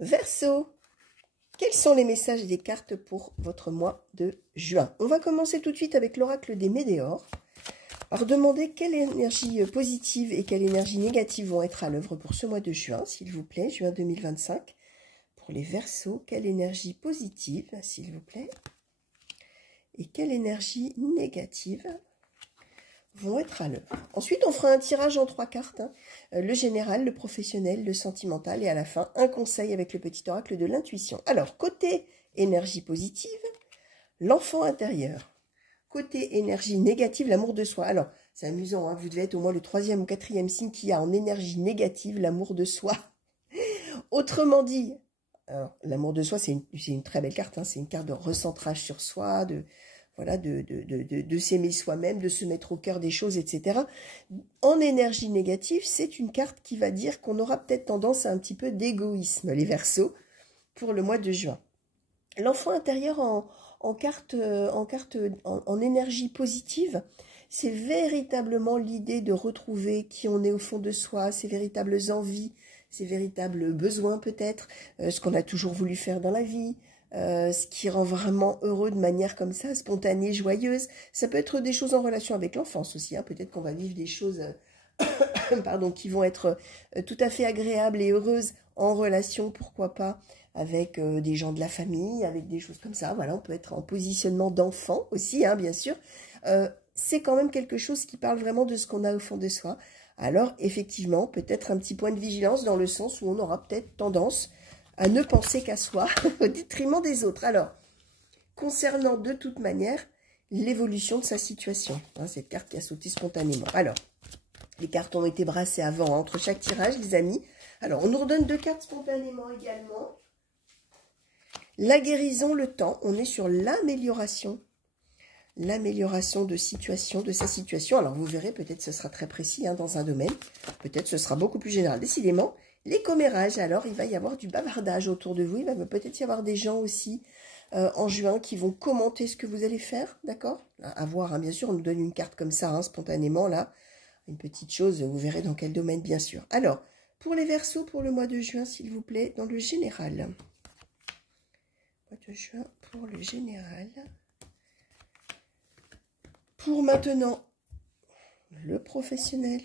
Verseau, quels sont les messages des cartes pour votre mois de juin? On va commencer tout de suite avec l'oracle des Médéors. Alors, demandez quelle énergie positive et quelle énergie négative vont être à l'œuvre pour ce mois de juin, s'il vous plaît, juin 2025. Pour les Verseaux, quelle énergie positive, s'il vous plaît, et quelle énergie négative vont être à l'œuvre. Ensuite, on fera un tirage en 3 cartes, hein. Le général, le professionnel, le sentimental, et à la fin, un conseil avec le petit oracle de l'intuition. Alors, côté énergie positive, l'enfant intérieur. Côté énergie négative, l'amour de soi. Alors, c'est amusant, hein, vous devez être au moins le 3e ou 4e signe qui a en énergie négative l'amour de soi. Autrement dit, l'amour de soi, c'est une très belle carte, hein, c'est une carte de recentrage sur soi, voilà, de s'aimer soi-même, de se mettre au cœur des choses, etc. En énergie négative, c'est une carte qui va dire qu'on aura peut-être tendance à un petit peu d'égoïsme, les Verseaux, pour le mois de juin. L'enfant intérieur en énergie positive, c'est véritablement l'idée de retrouver qui on est au fond de soi, ses véritables envies, ses véritables besoins peut-être, ce qu'on a toujours voulu faire dans la vie, ce qui rend vraiment heureux de manière comme ça, spontanée, joyeuse. Ça peut être des choses en relation avec l'enfance aussi, hein. Peut-être qu'on va vivre des choses pardon, qui vont être tout à fait agréables et heureuses en relation, pourquoi pas, avec des gens de la famille, avec des choses comme ça. Voilà, on peut être en positionnement d'enfant aussi, hein, bien sûr. C'est quand même quelque chose qui parle vraiment de ce qu'on a au fond de soi. Alors, effectivement, peut-être un petit point de vigilance dans le sens où on aura peut-être tendance à ne penser qu'à soi au détriment des autres. Alors, concernant de toute manière l'évolution de sa situation, hein, cette carte qui a sauté spontanément. Alors, les cartes ont été brassées avant, hein, entre chaque tirage, les amis. Alors, on nous redonne 2 cartes spontanément également. La guérison, le temps, on est sur l'amélioration. L'amélioration de situation, de sa situation. Alors, vous verrez, peut-être ce sera très précis, hein, dans un domaine. Peut-être ce sera beaucoup plus général. Décidément, les commérages, alors il va y avoir du bavardage autour de vous. Il va peut-être y avoir des gens aussi en juin qui vont commenter ce que vous allez faire, d'accord? À voir, hein, bien sûr, on nous donne une carte comme ça, hein, spontanément, là. Une petite chose, vous verrez dans quel domaine, bien sûr. Alors, pour les Verseaux, pour le mois de juin, s'il vous plaît, dans le général. Mois de juin, pour le général. Pour maintenant, le professionnel.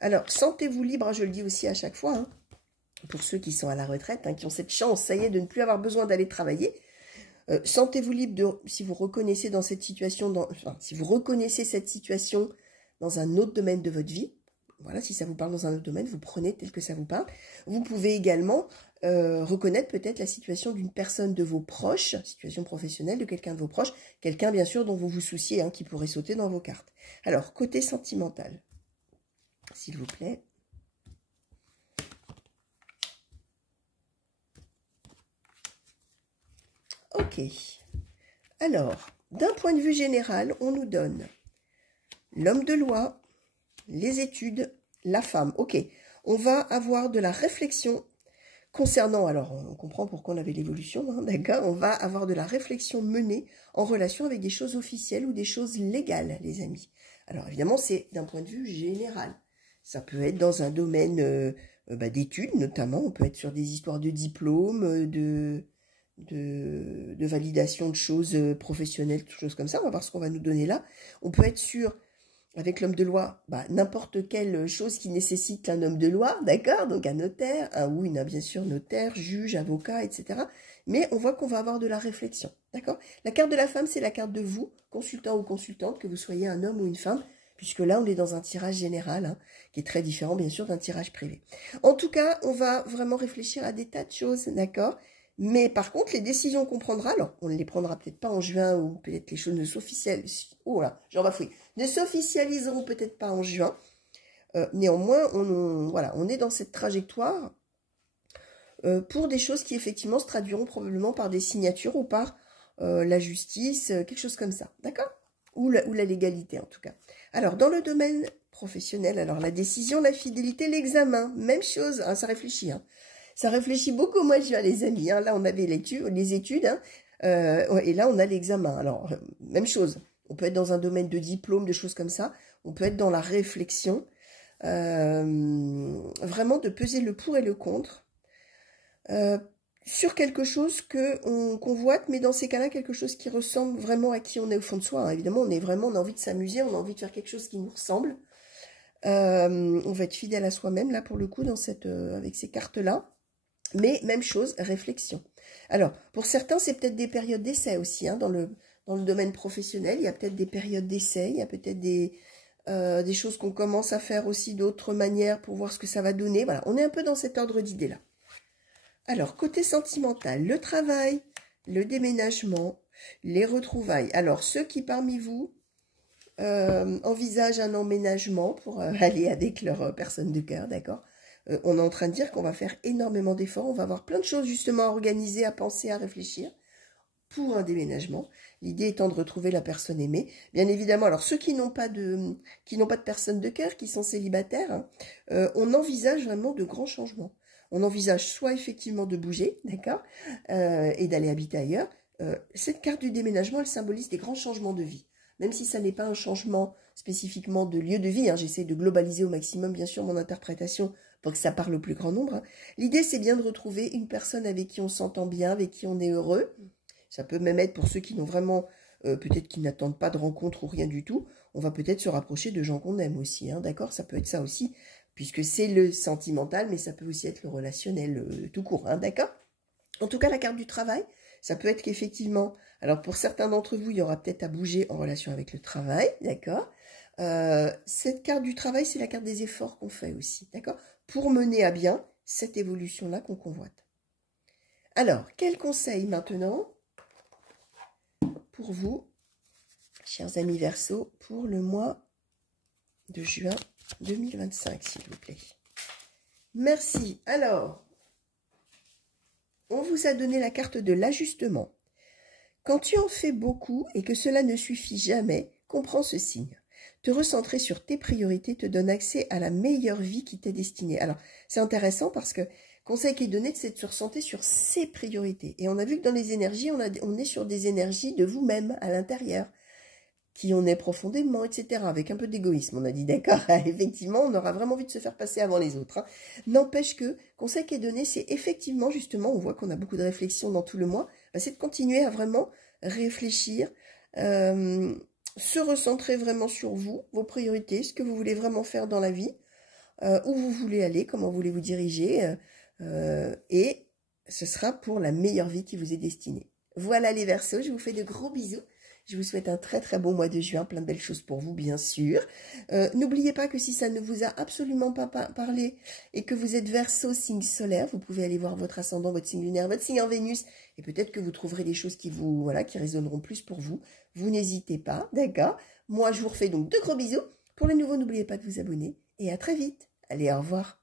Alors, sentez-vous libre, je le dis aussi à chaque fois, hein, pour ceux qui sont à la retraite, hein, qui ont cette chance, ça y est, de ne plus avoir besoin d'aller travailler. Sentez-vous libre si vous reconnaissez dans cette situation, si vous reconnaissez cette situation dans un autre domaine de votre vie. Voilà, si ça vous parle dans un autre domaine, vous prenez tel que ça vous parle. Vous pouvez également reconnaître peut-être la situation d'une personne de vos proches, situation professionnelle de quelqu'un de vos proches, quelqu'un bien sûr dont vous vous souciez, hein, qui pourrait sauter dans vos cartes. Alors, côté sentimental, s'il vous plaît. Ok. Alors, d'un point de vue général, on nous donne l'homme de loi, les études, la femme. Ok, on va avoir de la réflexion concernant, alors on comprend pourquoi on avait l'évolution, hein, d'accord? On va avoir de la réflexion menée en relation avec des choses officielles ou des choses légales, les amis. Alors évidemment, c'est d'un point de vue général. Ça peut être dans un domaine d'études, notamment. On peut être sur des histoires de diplômes, de validation de choses professionnelles, toutes choses comme ça. On va voir ce qu'on va nous donner là. On peut être sur, avec l'homme de loi, n'importe quelle chose qui nécessite un homme de loi, d'accord? Donc un notaire, bien sûr, notaire, juge, avocat, etc. Mais on voit qu'on va avoir de la réflexion, d'accord? La carte de la femme, c'est la carte de vous, consultant ou consultante, que vous soyez un homme ou une femme, puisque là, on est dans un tirage général, hein, qui est très différent, bien sûr, d'un tirage privé. En tout cas, on va vraiment réfléchir à des tas de choses, d'accord? Mais par contre, les décisions qu'on prendra, alors on ne les prendra peut-être pas en juin, ou peut-être les choses ne s'officialisent, oh là, j'en bafouille, ne s'officialiseront peut-être pas en juin. Néanmoins, voilà, on est dans cette trajectoire pour des choses qui effectivement se traduiront probablement par des signatures ou par la justice, quelque chose comme ça, d'accord? Ou la légalité en tout cas. Alors, dans le domaine professionnel, alors la décision, la fidélité, l'examen, même chose, hein, ça réfléchit, hein. Ça réfléchit beaucoup au mois de juin, les amis, hein. Là, on avait les études, hein, et là, on a l'examen. Alors, même chose, on peut être dans un domaine de diplôme, de choses comme ça, on peut être dans la réflexion, vraiment de peser le pour et le contre sur quelque chose qu'on convoite, mais dans ces cas-là, quelque chose qui ressemble vraiment à qui on est au fond de soi. Hein. Évidemment, on a envie de s'amuser, on a envie de faire quelque chose qui nous ressemble. On va être fidèle à soi-même, là, pour le coup, avec ces cartes-là. Mais, même chose, réflexion. Alors, pour certains, c'est peut-être des périodes d'essai aussi, hein, dans le domaine professionnel. Il y a peut-être des périodes d'essai, il y a peut-être des choses qu'on commence à faire aussi d'autres manières pour voir ce que ça va donner. Voilà, on est un peu dans cet ordre d'idées-là. Alors, côté sentimental, le travail, le déménagement, les retrouvailles. Alors, ceux qui parmi vous envisagent un emménagement pour aller avec leur personne de cœur, d'accord, on est en train de dire qu'on va faire énormément d'efforts, on va avoir plein de choses justement à organiser, à penser, à réfléchir pour un déménagement. L'idée étant de retrouver la personne aimée. Bien évidemment, alors ceux qui n'ont pas de personne de cœur, qui sont célibataires, hein, on envisage vraiment de grands changements. On envisage soit effectivement de bouger, d'accord, et d'aller habiter ailleurs. Cette carte du déménagement, elle symbolise des grands changements de vie. Même si ça n'est pas un changement spécifiquement de lieu de vie, hein, j'essaie de globaliser au maximum, bien sûr, mon interprétation pour que ça parle au plus grand nombre. Hein. L'idée, c'est bien de retrouver une personne avec qui on s'entend bien, avec qui on est heureux. Ça peut même être pour ceux qui n'ont vraiment, peut-être qui n'attendent pas de rencontre ou rien du tout. On va peut-être se rapprocher de gens qu'on aime aussi, hein, d'accord? Ça peut être ça aussi, puisque c'est le sentimental, mais ça peut aussi être le relationnel tout court, hein, d'accord? En tout cas, la carte du travail, ça peut être qu'effectivement, alors pour certains d'entre vous, il y aura peut-être à bouger en relation avec le travail, d'accord? Cette carte du travail, c'est la carte des efforts qu'on fait aussi, d'accord? Pour mener à bien cette évolution-là qu'on convoite. Alors, quel conseil maintenant pour vous, chers amis Verseau, pour le mois de juin 2025, s'il vous plaît? Merci. Alors, on vous a donné la carte de l'ajustement. Quand tu en fais beaucoup et que cela ne suffit jamais, comprends ce signe. Te recentrer sur tes priorités te donne accès à la meilleure vie qui t'est destinée. Alors, c'est intéressant parce que conseil qui est donné, c'est de se recentrer sur ses priorités. Et on a vu que dans les énergies, on est sur des énergies de vous-même à l'intérieur, qui on est profondément, etc. Avec un peu d'égoïsme, on a dit, d'accord. Effectivement, on aura vraiment envie de se faire passer avant les autres. Hein. N'empêche que, conseil qui est donné, c'est effectivement, justement, on voit qu'on a beaucoup de réflexions dans tout le mois, c'est de continuer à vraiment réfléchir, se recentrer vraiment sur vous, vos priorités, ce que vous voulez vraiment faire dans la vie, où vous voulez aller, comment vous voulez vous diriger, et ce sera pour la meilleure vie qui vous est destinée. Voilà les Verseaux, je vous fais de gros bisous. Je vous souhaite un très très beau mois de juin, plein de belles choses pour vous, bien sûr. N'oubliez pas que si ça ne vous a absolument pas parlé et que vous êtes Verseau, signe solaire, vous pouvez aller voir votre ascendant, votre signe lunaire, votre signe en Vénus, et peut-être que vous trouverez des choses qui vous, voilà, qui résonneront plus pour vous. Vous n'hésitez pas, d'accord? Moi, je vous refais donc de gros bisous. Pour les nouveaux, n'oubliez pas de vous abonner, et à très vite. Allez, au revoir.